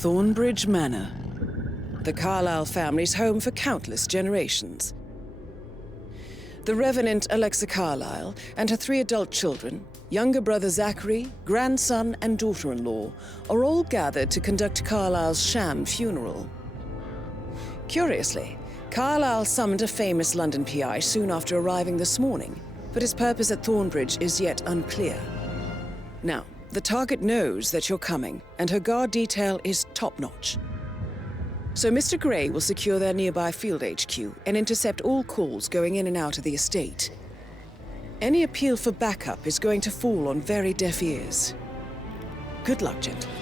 Thornbridge Manor, the Carlyle family's home for countless generations. The Revenant Alexa Carlyle and her 3 adult children, younger brother Zachary, grandson and daughter-in-law, are all gathered to conduct Carlyle's sham funeral. Curiously, Carlyle summoned a famous London PI soon after arriving this morning, but his purpose at Thornbridge is yet unclear. Now, the target knows that you're coming, and her guard detail is top-notch. So Mr. Gray will secure their nearby field HQ and intercept all calls going in and out of the estate. Any appeal for backup is going to fall on very deaf ears. Good luck, gentlemen.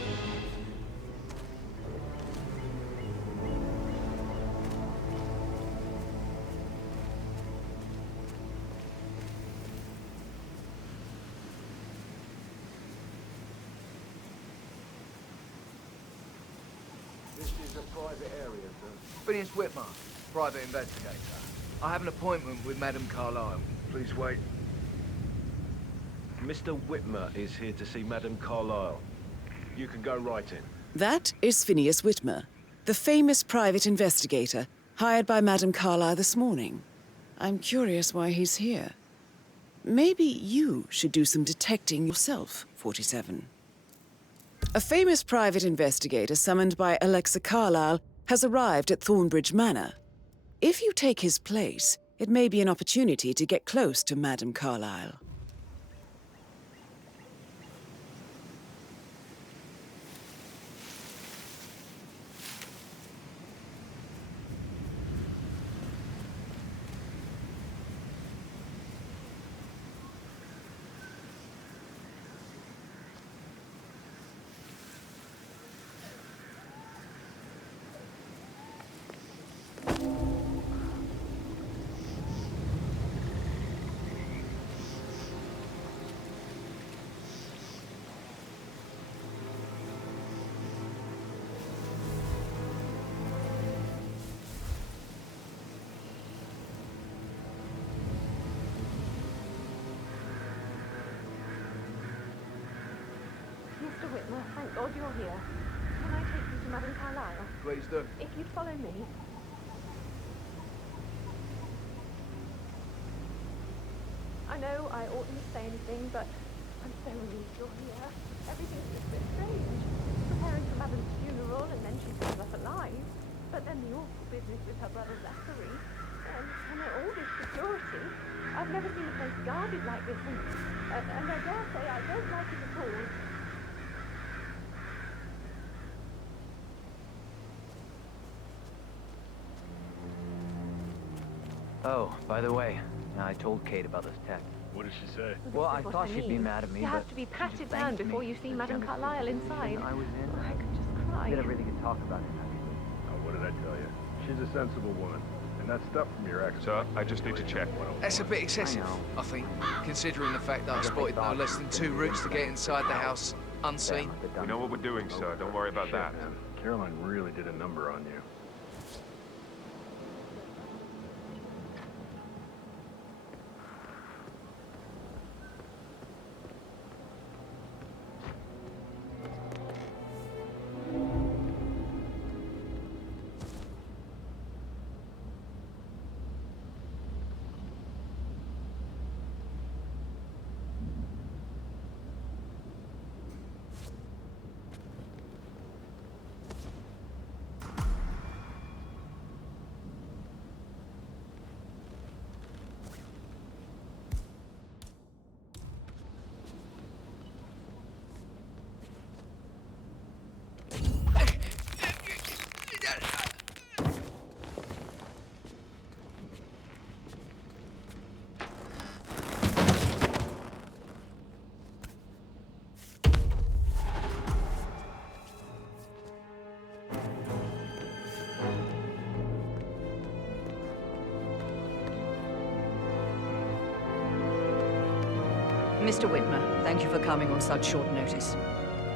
Phineas Whitmer, private investigator. I have an appointment with Madame Carlyle. Please wait. Mr. Whitmer is here to see Madame Carlyle. You can go right in. That is Phineas Whitmer, the famous private investigator hired by Madame Carlyle this morning. I'm curious why he's here. Maybe you should do some detecting yourself, 47. A famous private investigator summoned by Alexa Carlyle has arrived at Thornbridge Manor. If you take his place, it may be an opportunity to get close to Madame Carlyle. Mr. Whitmer, thank God you're here. Can I take you to Madame Carlyle? Please do. If you'd follow me. I know I oughtn't to say anything, but I'm so relieved you're here. Everything's just so strange. Preparing for Madame's funeral, and then she comes up alive. But then the awful business with her brother Zachary. And all this security. I've never seen a place guarded like this, and I dare say I don't like it at all. Oh, by the way, I told Kate about this text. What did she say? Well, I thought she'd be mad at me, You but have to be patted down before you see Madame Carlyle inside. I was in. I could just cry. We had a really good talk about it, actually. Oh, what did I tell you? She's a sensible woman. And that stuff from your ex... Sir, I just need to check. That's a bit excessive, I think, considering the fact that I've spotted no less than 2 routes to get inside the house unseen. We know what we're doing, sir. Don't worry about that. Man. Caroline really did a number on you. Mr. Whitmer, thank you for coming on such short notice.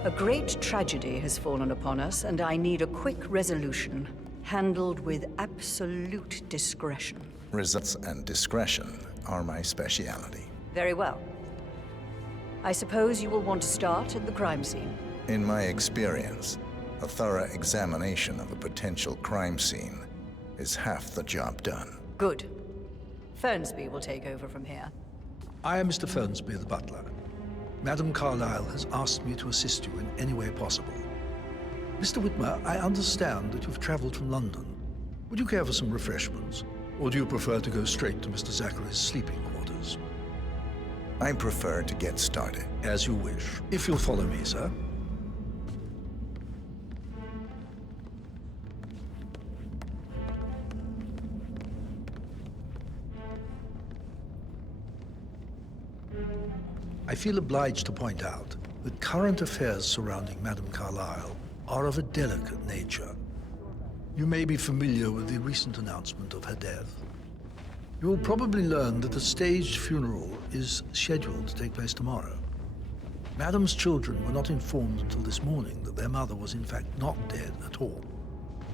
A great tragedy has fallen upon us, and I need a quick resolution, handled with absolute discretion. Results and discretion are my speciality. Very well. I suppose you will want to start at the crime scene. In my experience, A thorough examination of a potential crime scene is half the job done. Good. Fernsby will take over from here. I am Mr. Fernsby, the butler. Madam Carlyle has asked me to assist you in any way possible. Mr. Whitmer, I understand that you've traveled from London. Would you care for some refreshments? Or do you prefer to go straight to Mr. Zachary's sleeping quarters? I prefer to get started. As you wish. If you'll follow me, sir. I feel obliged to point out that current affairs surrounding Madame Carlyle are of a delicate nature. You may be familiar with the recent announcement of her death. You will probably learn that a staged funeral is scheduled to take place tomorrow. Madame's children were not informed until this morning that their mother was in fact not dead at all.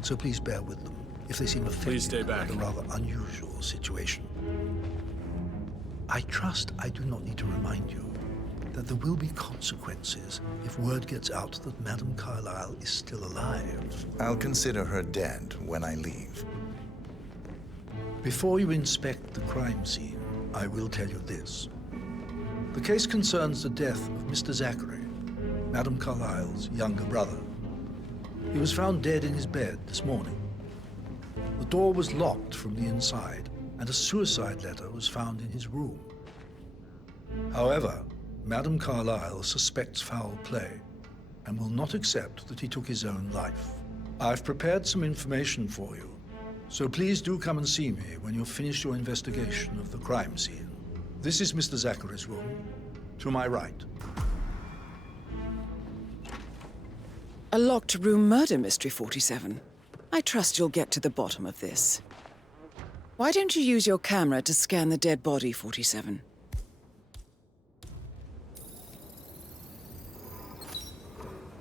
So please bear with them if they seem affected by the rather unusual situation. I trust I do not need to remind you that there will be consequences if word gets out that Madame Carlyle is still alive. I'll consider her dead when I leave. Before you inspect the crime scene, I will tell you this. The case concerns the death of Mr. Zachary, Madame Carlyle's younger brother. He was found dead in his bed this morning. The door was locked from the inside, and a suicide letter was found in his room. However, Madame Carlyle suspects foul play and will not accept that he took his own life. I've prepared some information for you, so please do come and see me when you've finished your investigation of the crime scene. This is Mr. Zachary's room, to my right. A locked room murder mystery, 47. I trust you'll get to the bottom of this. Why don't you use your camera to scan the dead body, 47?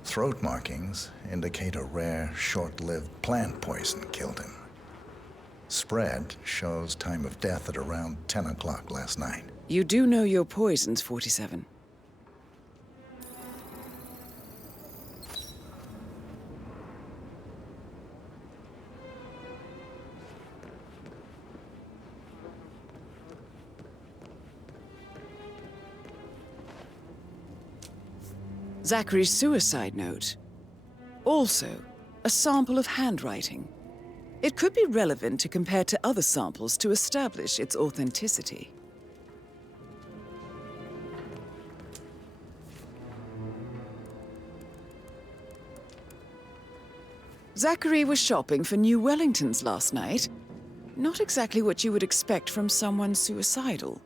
Throat markings indicate a rare, short-lived plant poison killed him. Spread shows time of death at around 10 o'clock last night. You do know your poisons, 47. Zachary's suicide note. Also, a sample of handwriting. It could be relevant to compare to other samples to establish its authenticity. Zachary was shopping for New Wellingtons last night. Not exactly what you would expect from someone suicidal.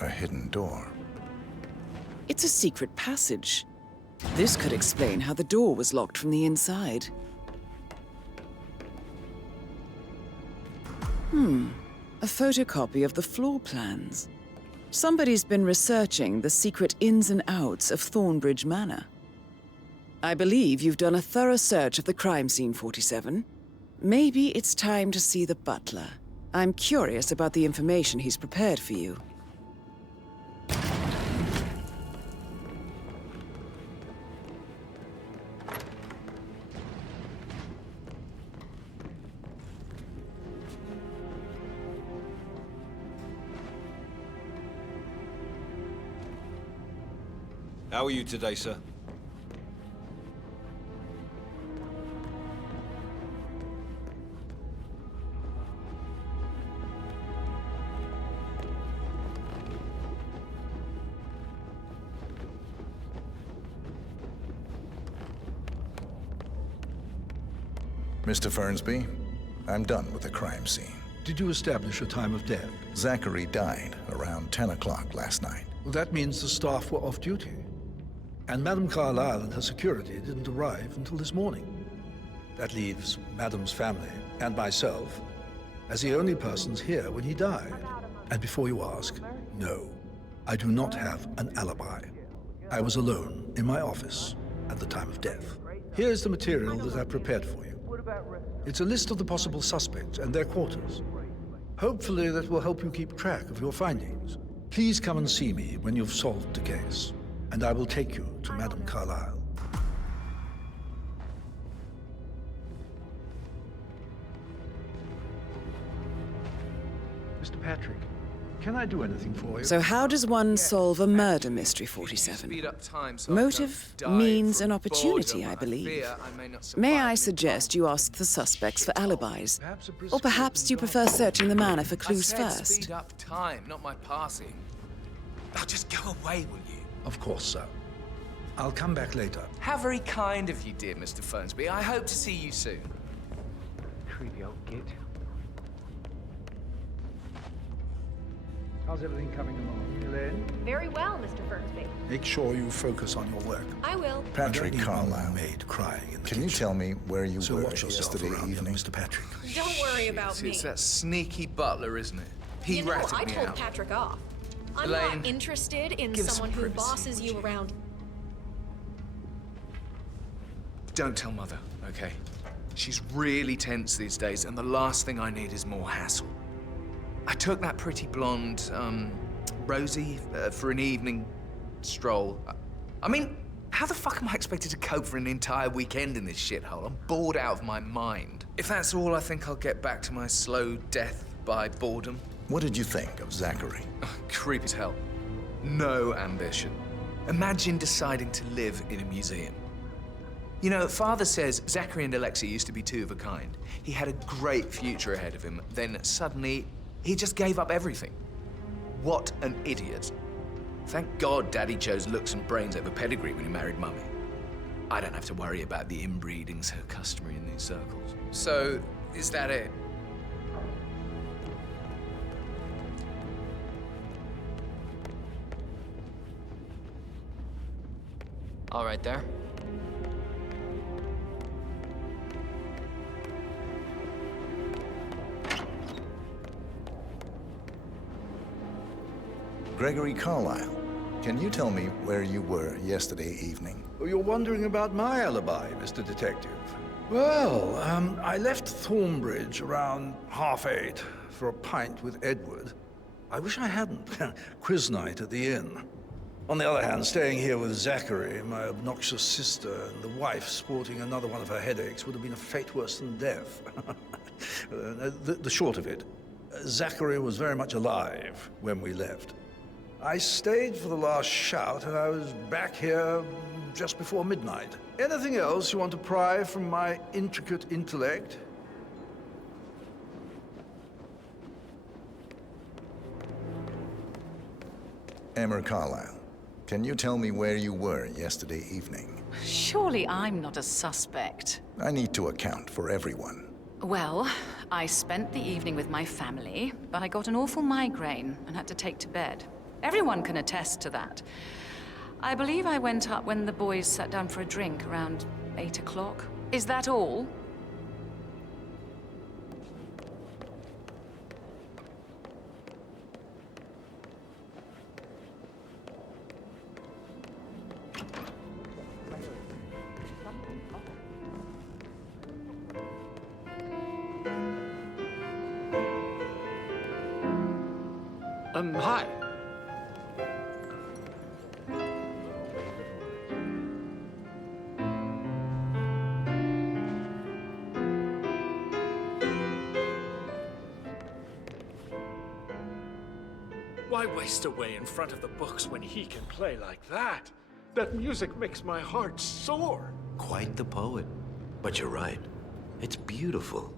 A hidden door. It's a secret passage. This could explain how the door was locked from the inside. A photocopy of the floor plans. Somebody's been researching the secret ins and outs of Thornbridge Manor. I believe you've done a thorough search of the crime scene, 47. Maybe it's time to see the butler. I'm curious about the information he's prepared for you. How are you today, sir? Mr. Fernsby, I'm done with the crime scene. Did you establish a time of death? Zachary died around 10 o'clock last night. Well, that means the staff were off duty. And Madame Carlyle and her security didn't arrive until this morning. That leaves Madame's family and myself as the only persons here when he died. And before you ask, no, I do not have an alibi. I was alone in my office at the time of death. Here's the material that I prepared for you. It's a list of the possible suspects and their quarters. Hopefully that will help you keep track of your findings. Please come and see me when you've solved the case, and I will take you to Madame Carlyle. Mr. Patrick, can I do anything for you? So how does one solve a murder mystery, 47? Speed up time so I Motive, don't die means, from and opportunity, boredom. I believe. fear I may not May survive I in suggest you ask the suspects for alibis? Perhaps a Or perhaps you prefer searching the manor for clues I said first? speed up time, not my passing. Now just go away, will you? Of course, sir. I'll come back later. How very kind of you, dear Mr. Fernsby. I hope to see you soon. Creepy old git. How's everything coming along, Elaine? Very well, Mr. Fernsby. Make sure you focus on your work. I will. Patrick I don't need one Carlyle, maid crying in the can you kitchen. tell me where you So were watch yourself yesterday around evening? Mr. Patrick. Don't worry about me. It's that sneaky butler, isn't it? He You know, ratted I me told out. Patrick off. I'm Elaine, not interested in give us someone some who privacy, bosses would you you? around. Don't tell Mother, okay? She's really tense these days, and the last thing I need is more hassle. I took that pretty blonde, Rosie, for an evening stroll. I mean, how the fuck am I expected to cope for an entire weekend in this shithole? I'm bored out of my mind. If that's all, I think I'll get back to my slow death by boredom. What did you think of Zachary? Creepy as hell. No ambition. Imagine deciding to live in a museum. You know, Father says Zachary and Alexei used to be two of a kind. He had a great future ahead of him, then suddenly, he just gave up everything. What an idiot. Thank God Daddy chose looks and brains over pedigree when he married Mummy. I don't have to worry about the inbreeding so customary in these circles. So, is that it? All right there. Gregory Carlyle, can you tell me where you were yesterday evening? Oh, you're wondering about my alibi, Mr. Detective. Well, I left Thornbridge around 8:30 for a pint with Edward. I wish I hadn't. Quiz night at the inn. On the other hand, staying here with Zachary, my obnoxious sister, and the wife sporting another one of her headaches would have been a fate worse than death. The short of it, Zachary was very much alive when we left. I stayed for the last shout, and I was back here just before midnight. Anything else you want to pry from my intricate intellect? Emmer Carlyle, can you tell me where you were yesterday evening? Surely I'm not a suspect. I need to account for everyone. Well, I spent the evening with my family, but I got an awful migraine and had to take to bed. Everyone can attest to that. I believe I went up when the boys sat down for a drink around 8 o'clock. Is that all? Hi. Why waste away in front of the books when he can play like that? That music makes my heart soar. Quite the poet. But you're right. It's beautiful.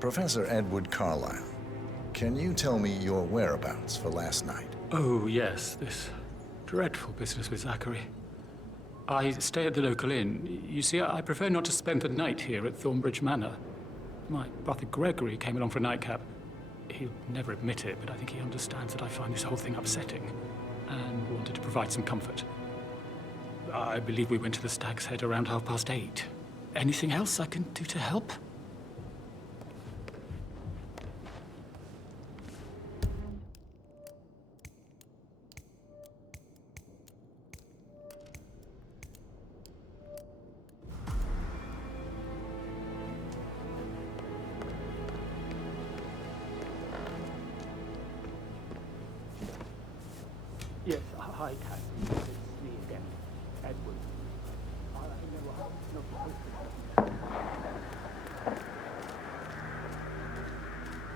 Professor Edward Carlyle, can you tell me your whereabouts for last night? Oh, yes, this dreadful business with Zachary. I stay at the local inn. You see, I prefer not to spend the night here at Thornbridge Manor. My brother Gregory came along for a nightcap. He'll never admit it, but I think he understands that I find this whole thing upsetting and wanted to provide some comfort. I believe we went to the Stag's Head around 8:30. Anything else I can do to help? high tax sneer again. Edward.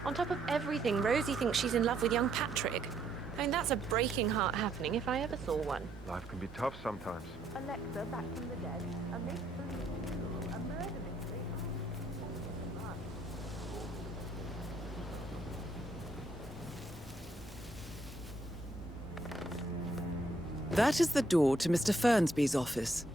On top of everything, Rosie thinks she's in love with young Patrick. I mean, that's a breaking heart happening if I ever saw one. Life can be tough sometimes. Alexa back from the dead, a make-believe funeral, a murder mystery. That is the door to Mr. Fernsby's office.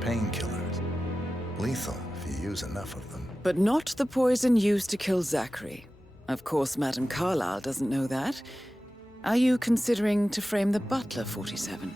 Painkillers. Lethal if you use enough of them. But not the poison used to kill Zachary. Of course, Madame Carlyle doesn't know that. Are you considering to frame the butler, 47?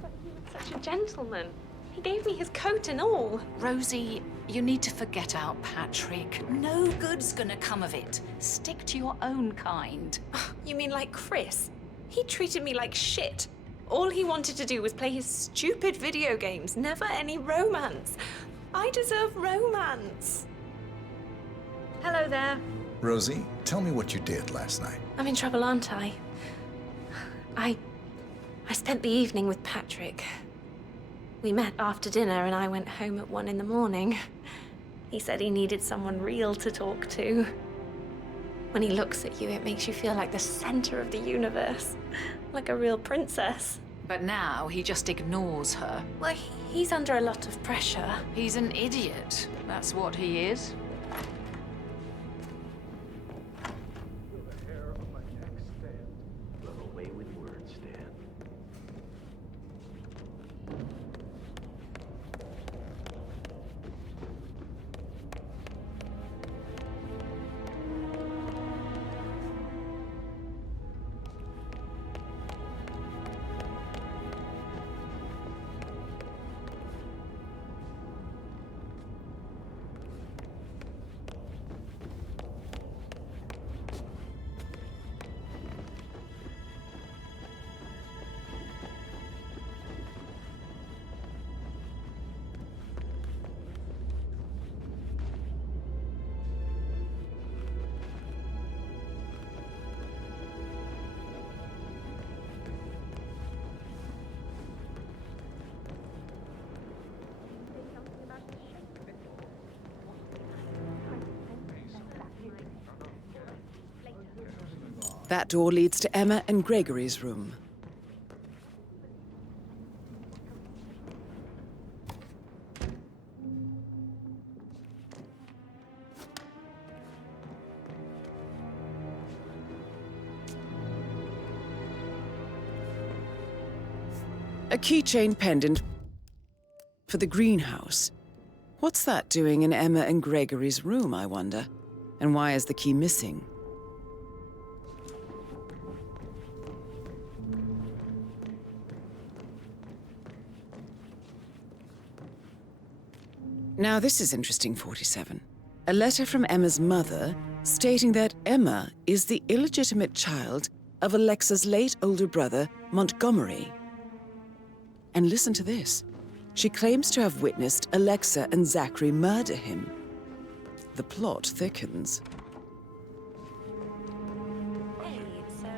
But he was such a gentleman. He gave me his coat and all. Rosie, you need to forget about Patrick. No good's gonna come of it. Stick to your own kind. You mean like Chris? He treated me like shit. All he wanted to do was play his stupid video games, never any romance. I deserve romance. Hello there. Rosie, tell me what you did last night. I'm in trouble, aren't I? I spent the evening with Patrick. We met after dinner and I went home at 1 in the morning. He said he needed someone real to talk to. When he looks at you, it makes you feel like the center of the universe. Like a real princess. But now he just ignores her. Well, he's under a lot of pressure. He's an idiot. That's what he is. Run away with words, Stan. That door leads to Emma and Gregory's room. A keychain pendant for the greenhouse. What's that doing in Emma and Gregory's room, I wonder? And why is the key missing? Now this is interesting, 47. A letter from Emma's mother stating that Emma is the illegitimate child of Alexa's late older brother, Montgomery. And listen to this. She claims to have witnessed Alexa and Zachary murder him. The plot thickens. Hey, so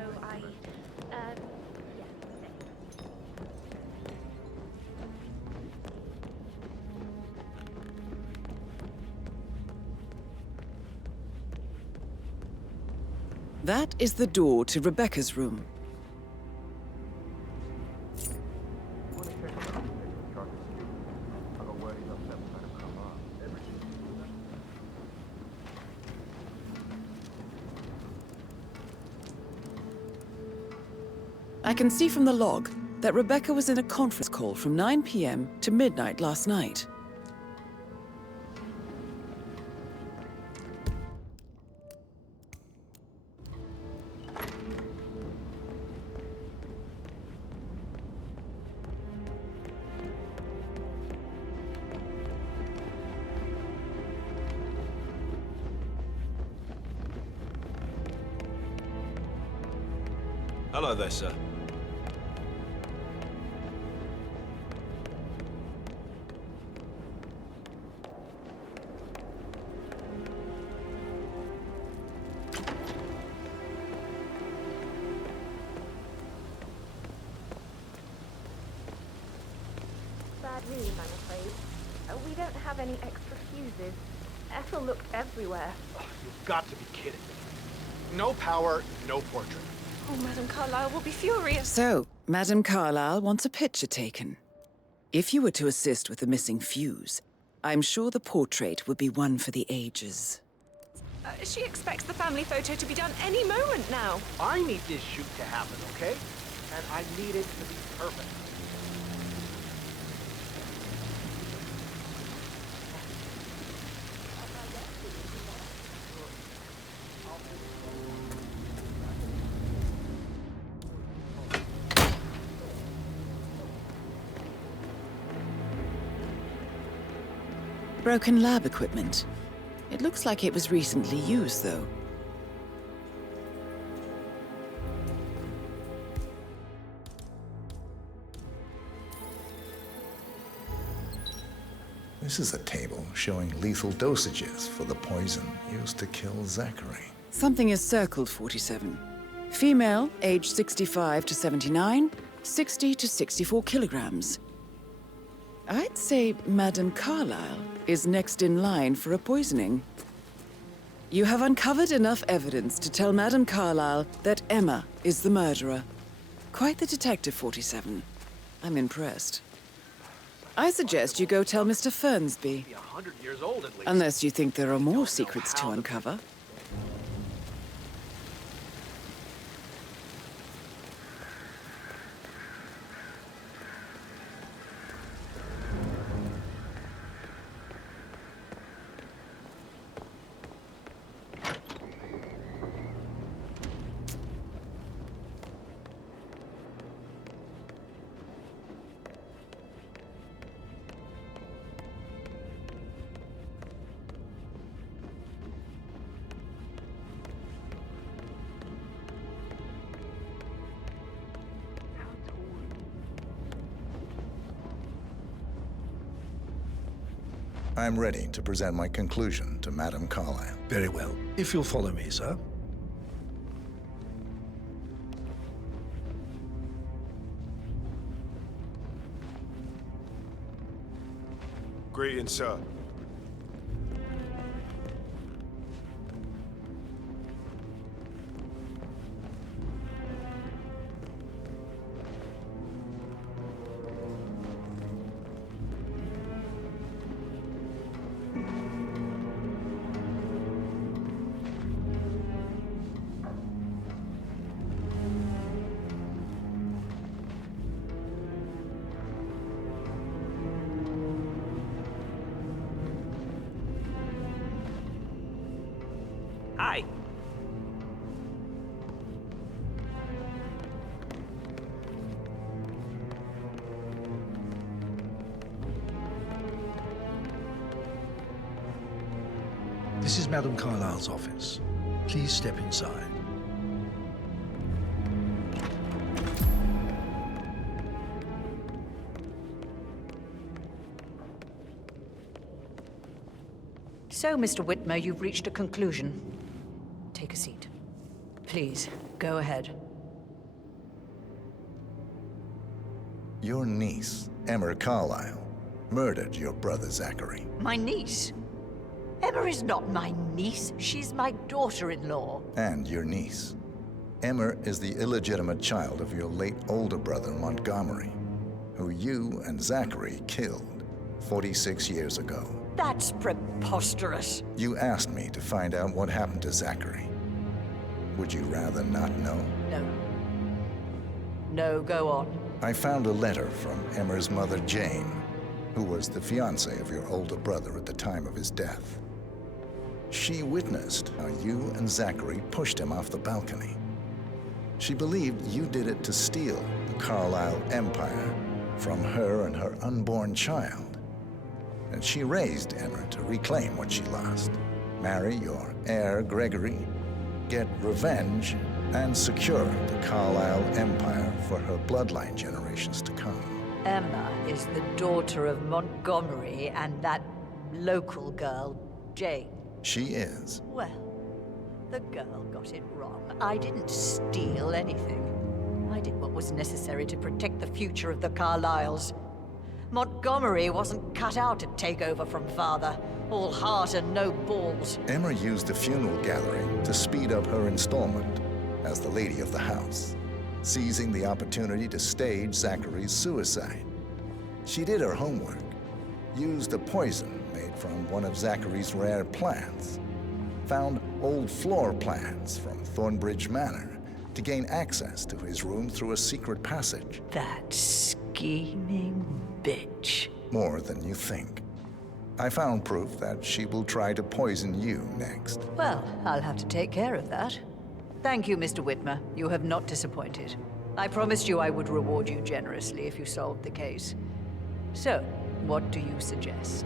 That is the door to Rebecca's room. I can see from the log that Rebecca was in a conference call from 9 p.m. to midnight last night. Hello there, sir. Bad news, I'm afraid. We don't have any extra fuses. Ethel looked everywhere. Oh, you've got to be kidding me. No power, no portrait. Oh, Madame Carlyle will be furious. So, Madame Carlyle wants a picture taken. If you were to assist with the missing fuse, I'm sure the portrait would be one for the ages. She expects the family photo to be done any moment now. I need this shoot to happen, okay? And I need it to be perfect. Broken lab equipment. It looks like it was recently used, though. This is a table showing lethal dosages for the poison used to kill Zachary. Something is circled, 47. Female, age 65 to 79, 60 to 64 kilograms. I'd say Madame Carlyle is next in line for a poisoning. You have uncovered enough evidence to tell Madame Carlyle that Emma is the murderer. Quite the detective, 47. I'm impressed. I suggest you go tell Mr. Fernsby. 100 years old at least. Unless you think there are more secrets to uncover. I'm ready to present my conclusion to Madame Carlyle. Very well. If you'll follow me, sir. Greetings, sir. Hi. This is Madame Carlyle's office. Please step inside. So, Mr. Whitmer, you've reached a conclusion. Take a seat. Please, go ahead. Your niece, Emma Carlyle, murdered your brother Zachary. My niece? Emma is not my niece. She's my daughter-in-law. And your niece. Emma is the illegitimate child of your late older brother Montgomery, who you and Zachary killed 46 years ago. That's preposterous. You asked me to find out what happened to Zachary. Would you rather not know? No. No, go on. I found a letter from Emma's mother, Jane, who was the fiancée of your older brother at the time of his death. She witnessed how you and Zachary pushed him off the balcony. She believed you did it to steal the Carlyle empire from her and her unborn child. And she raised Emma to reclaim what she lost. Marry your heir, Gregory, get revenge, and secure the Carlisle Empire for her bloodline generations to come. Emma is the daughter of Montgomery and that local girl, Jane. She is. Well, the girl got it wrong. I didn't steal anything. I did what was necessary to protect the future of the Carlyles. Montgomery wasn't cut out to take over from Father. All heart and no balls. Emma used the funeral gathering to speed up her installment as the lady of the house, seizing the opportunity to stage Zachary's suicide. She did her homework, used a poison made from one of Zachary's rare plants, found old floor plans from Thornbridge Manor to gain access to his room through a secret passage. That scheming bitch. More than you think. I found proof that she will try to poison you next. Well, I'll have to take care of that. Thank you, Mr. Whitmer. You have not disappointed. I promised you I would reward you generously if you solved the case. So, what do you suggest?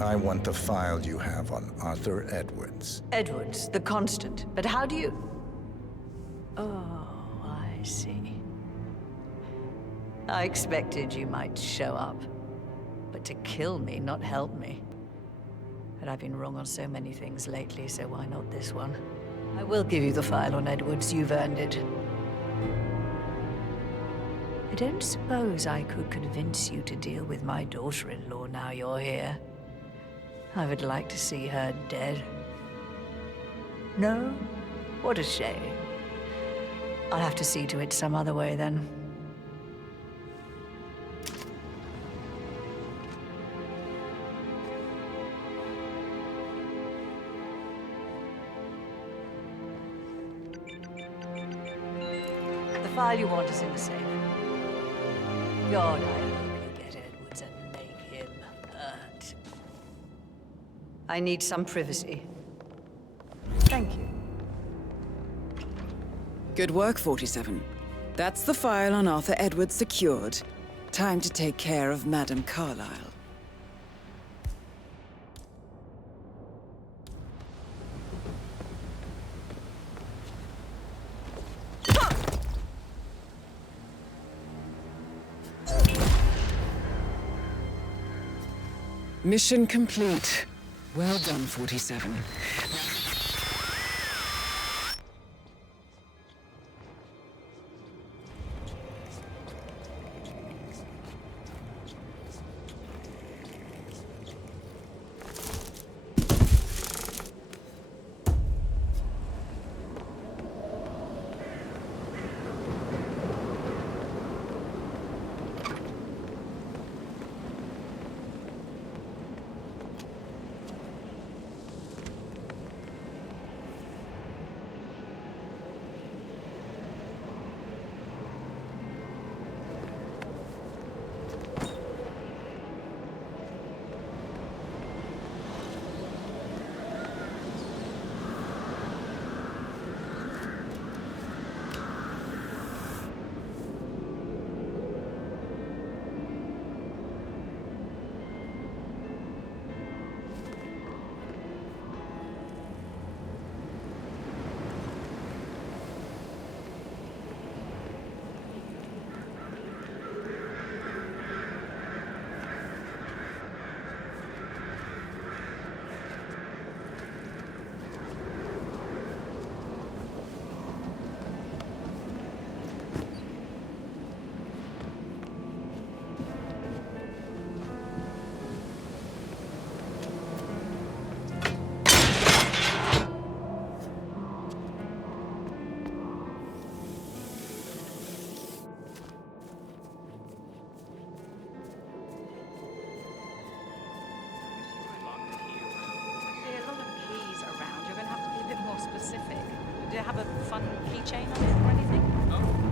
I want the file you have on Arthur Edwards. Edwards, the Constant. But how do you... Oh, I see. I expected you might show up. But to kill me, not help me. But I've been wrong on so many things lately, so why not this one? I will give you the file on Edwards. You've earned it. I don't suppose I could convince you to deal with my daughter-in-law now you're here. I would like to see her dead. No? What a shame. I'll have to see to it some other way then. The file you want is in the safe. God, I hope you get Edwards and make him hurt. I need some privacy. Thank you. Good work, 47. That's the file on Arthur Edwards secured. Time to take care of Madame Carlisle. Mission complete. Well done, 47. Specific. Do you have a fun keychain on it or anything? Oh,